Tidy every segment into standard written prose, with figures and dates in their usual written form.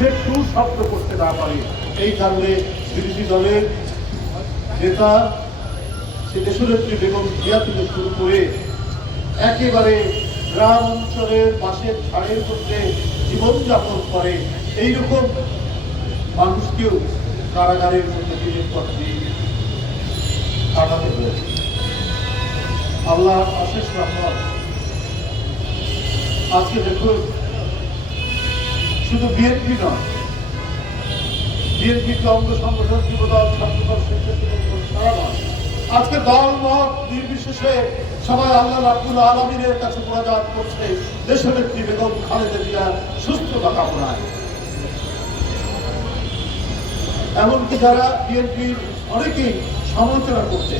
বিরুদ্ধে টু শব্দ করতে না পারে। এই কারণে বিরোধী দলের নেতা সে দেশনেত্রী বেগম জিয়া থেকে শুরু করে একেবারে গ্রাম অঞ্চলের বাসের ছাড়ের মধ্যে জীবনযাপন করে এইরকম মানুষকেও কারাগারের মধ্যে দিনের পর দিন কাটাতে হয়েছে। আল্লাহ অশেষ রহমত। আজকে দেখুন, শুধু বিএনপি নয়, বিএনপি অঙ্গ সংগঠন, যুবদল, ছাত্রদল, স্বেচ্ছাসেবক সারা নয়, আজকে দল মত নির্বিশেষে সবাই আল্লাহ রাব্বুল আলামিনের কাছে মোনাজাত করছে দেশনেত্রী বেগম খালেদা জিয়ার সুস্থতা কামনায়। এমনকি যারা বিএনপির অনেকেই সমালোচনা করছে,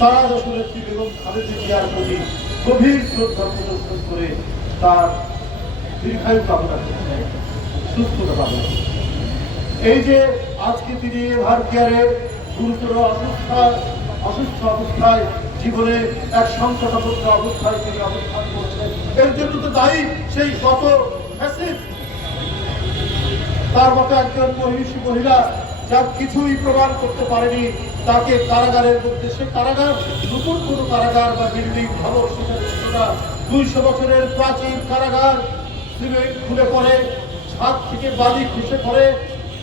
তারা দেশনেত্রী বেগম খালেদা জিয়ার প্রতি গভীর শ্রদ্ধা প্রদর্শন করে তার দীর্ঘায়ু কামনা করছে, সুস্থতা কামনা করছে। এই যে আজকে তিনি এভার কেয়ারে গুরুতর অসুস্থ অবস্থায়, জীবনে এক সংকটাপন্ন অবস্থায় তিনি অবস্থান করছেন, এর জন্য তো দায়ী সেই গত তার মতো একজন মহিলা যার কিছুই প্রমাণ করতে পারেনি, তাকে কারাগারের মধ্যে, সে কারাগার নতুন কোনো কারাগার বা বিল্ডিং ভবন সেখানে ছিল না, 200 বছরের প্রাচীন কারাগার, সিমেন্ট খুলে পড়ে, ছাদ থেকে বালি খসে পড়ে,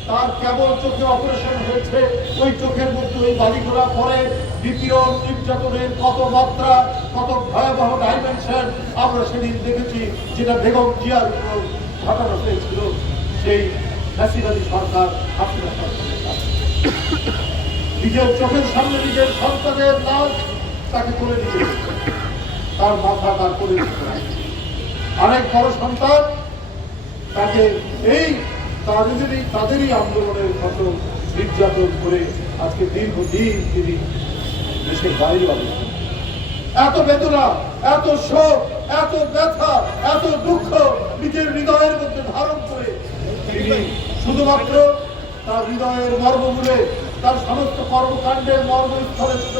তার কেবল চোখে অপারেশন হয়েছে, ওই চোখের মধ্যে ওই বালিগুলা পড়ে, নিপীড়ন নির্যাতনের কত মাত্রা, কত ভয়াবহ ডাইমেনশন আমরা সেদিন দেখেছি, যেটা বেগম জিয়ার উপর ঘটানো হয়েছিল সেই ফ্যাসিবাদী সরকার, হাসিনা সরকারের কাছে। নিজের চোখের সামনে নিজের সন্তানের লাশ তাকে করে দিতে, তার মাথা তার করে দিতে, আরেক বড় সন্তান তাকে এই তাদেরই আন্দোলনের মতো নির্যাতন করে আজকে দীর্ঘদিন তিনি দেশের বাইরে অবস্থান। এত বেদনা, এত শোক, এত ব্যথা, এত দুঃখ নিজের হৃদয়ের মধ্যে ধারণ করে তিনি শুধুমাত্র তার হৃদয়ের মর্মমূলে, তার সমস্ত কর্মকাণ্ডের মর্মস্থলে ছিল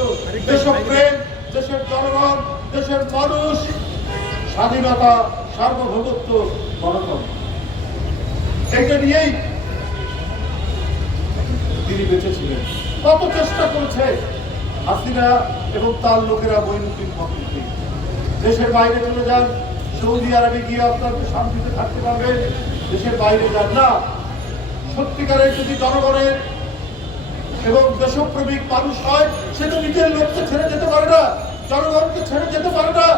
দেশপ্রেম, দেশের জনগণ, দেশের মানুষ, স্বাধীনতা, সার্বভৌমত্ব, গণতন্ত্র। এটা নিয়েই তিনি বেঁচেছিলেন। কত চেষ্টা করেছে হাসিনা এবং তার লোকেরা বৈরুদ্দিন পক্ষে, দেশের বাইরে চলে যান, সৌদি আরবে গিয়ে অত্যন্ত শান্তিতে থাকতে পারবে, দেশের বাইরে যান না। সত্যিকারের যদি জনগণের এবং দেশপ্রেমিক মানুষ হয়, সে তো নিজের লোককে ছেড়ে যেতে পারে না, জনগণকে ছেড়ে যেতে পারে না।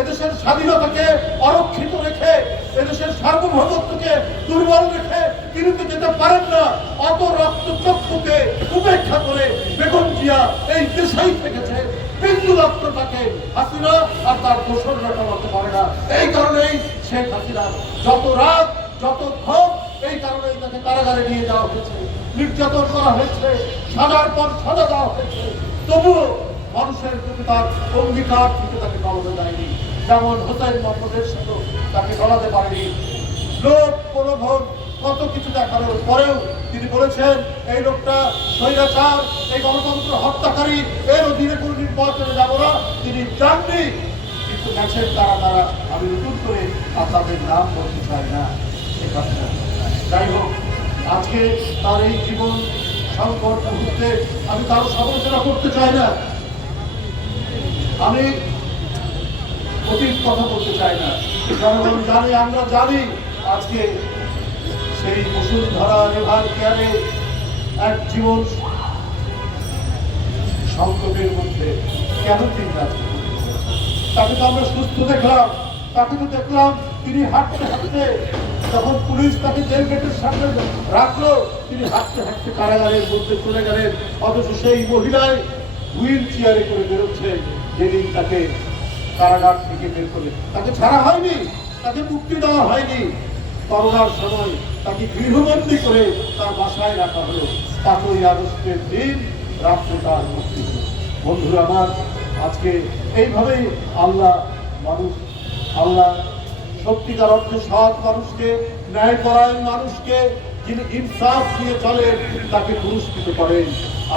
এদেশের স্বাধীনতাকে অরক্ষিত রেখে, এদেশের সার্বভৌমত্বকে দুর্বল রেখে তিনি তো যেতে পারেন না। অত রক্তচক্ষুকে উপেক্ষা করে বেগম জিয়া এই দেশেই থেকেছে, বিন্দু রক্ত তাকে হাসিনা আর তার দোসররা কমাতে পারে না। এই কারণেই শেখ হাসিনা যত রাত, যত ক্ষোভ, এই কারণেই তাকে কারাগারে নিয়ে যাওয়া হয়েছে, নির্যাতন করা হয়েছে, সাজার পর সাজা দেওয়া হয়েছে, তবুও মানুষের প্রতি তার অঙ্গীকার থেকে তাকে গলাতে দেয়নি। যেমন হোসেন মোহাম্মদের সাথে তাকে গলাতে পারেনি। লোক প্রলোভন কত কিছু দেখানোর পরেও তিনি বলেছেন এই লোকটা স্বৈরাচার, এই গণতন্ত্র হত্যাকারী, এর অধীনে কোনো নির্বাচনে যাব না। তিনি জাননি, কিন্তু গেছেন তারা। আমি নতুন করে আপনাদের নাম বলতে চাই না। যাই হোক, আজকে তার এই জীবন সংকট মুহূর্তে আমি কারো সমালোচনা করতে চাই না, আমি অতীত কথা বলতে চাই না। জনগণ জানে, আমরা জানি আজকে সেই বসুন্ধরা এভার কেয়ারে এক জীবন সংকটের মধ্যে কেন তিনি তাকে তো আমরা সুস্থ দেখলাম, তাকে তো দেখলাম তিনি হাঁটতে হাঁটতে, যখন পুলিশ তাকে জেল গেটের সামনে রাখলো, তিনি হাঁটতে হাঁটতে কারাগারের মধ্যে চলে গেলেন। অথচ সেই মহিলায় হুইল চেয়ারে করে বেরোচ্ছে, যেদিন তাকে কারাগার থেকে বের করে তাকে ছাড়া হয়নি, তাকে মুক্তি দেওয়া হয়নি। করোনার সময় তাকে গৃহবন্দী করে তার বাসায় রাখা হলো। 5ই আগস্টের দিন রাত্রে তার মুক্তি হলো। বন্ধুরা আমার, আজকে এইভাবেই আল্লাহ সত্যিকার অর্থে সৎ মানুষকে, ন্যায়পরায়ণ মানুষকে, যিনি ইনসাফ দিয়ে চলেন, তাকে পুরস্কৃত করেন।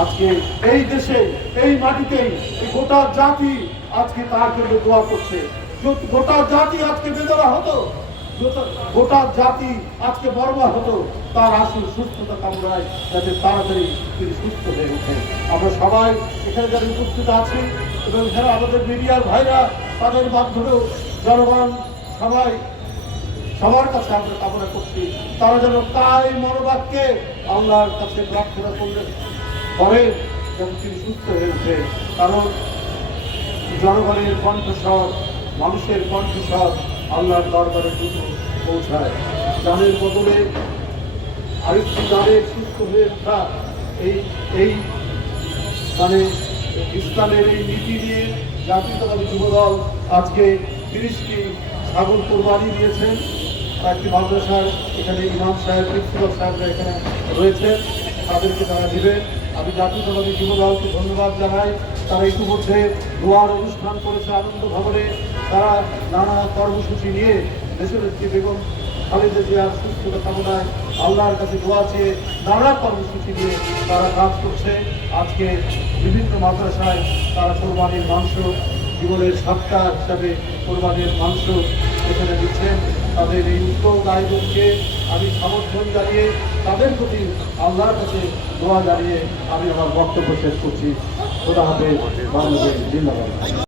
আজকে এই দেশে, এই মাটিতেই গোটা জাতি আজকে তার জন্য দোয়া করছে। গোটা জাতি আজকে বেদনা হতো গোটা জাতি আজকে বর্মা হতো, তার আসল সুস্থতা কামনায় যাতে তাড়াতাড়ি তিনি সুস্থ হয়ে ওঠেন। আমরা সবাই এখানে যারা উপস্থিত আছি এবং এখানে আমাদের মিডিয়ার ভাইরা, তাদের মাধ্যমেও জনগণ সবাই সবার কাছে আমরা কামনা করছি তারা যেন তাই মনোবাক্যে আল্লাহর কাছে প্রার্থনা করেন যেন তিনি সুস্থ হয়ে ওঠে। কারণ জনগণের কণ্ঠস্বর, মানুষের কণ্ঠস্বর আল্লাহর দরবারে দ্রুত পৌঁছায়। জানের বদলে আরেকটি জানের সুস্থ হয়ে ওঠা, এই মানে ইসলামের এই নীতি নিয়ে জাতীয়তাবাদী যুবদল আজকে 30টি ছাগল কোরবানি দিয়েছেন। একটি মাদ্রাসার এখানে ইমাম সাহেব, প্রিন্সিপাল সাহেবরা এখানে রয়েছে, তাদেরকে তারা দেবেন। আমি জাতীয়তাবাদী যুবদলকে ধন্যবাদ জানাই। তারা ইতিমধ্যে দোয়ার অনুষ্ঠান করেছে আনন্দ ভবনে। তারা নানা কর্মসূচি নিয়ে দেশনেত্রী বেগম খালেদা জিয়ার সুস্থতা কামনায় আল্লাহর কাছে দোয়া চেয়ে নানা কর্মসূচি নিয়ে তারা কাজ করছে। আজকে বিভিন্ন মাদ্রাসায় তারা কোরবানির মাংস জীবনের সাতটা হিসাবে কোরবানির মাংস এখানে দিচ্ছেন। তাদের এই উদ্যোগ আয়োজনকে আমি সমর্থন জানিয়ে তাদের প্রতি আল্লাহর কাছে দোয়া জানিয়ে আমি আমার বক্তব্য শেষ করছি। খোদা হাফেজ। বাংলাদেশ জিন্দাবাদ।